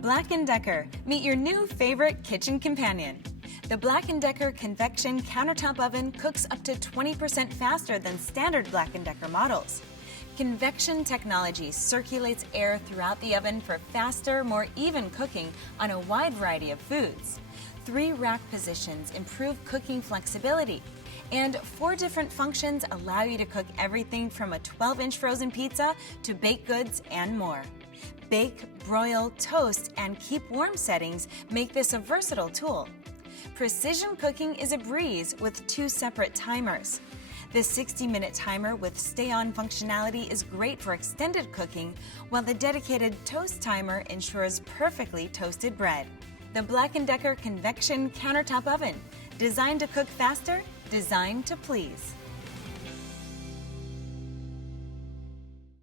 Black+Decker, meet your new favorite kitchen companion. The Black+Decker Convection countertop oven cooks up to 20% faster than standard Black+Decker models. Convection technology circulates air throughout the oven for faster, more even cooking on a wide variety of foods. 3 rack positions improve cooking flexibility, and 4 different functions allow you to cook everything from a 12-inch frozen pizza to baked goods and more. Bake, broil, toast, and keep warm settings make this a versatile tool. Precision cooking is a breeze with 2 separate timers. The 60-minute timer with stay-on functionality is great for extended cooking, while the dedicated toast timer ensures perfectly toasted bread. The Black+Decker Convection countertop oven, designed to cook faster, designed to please.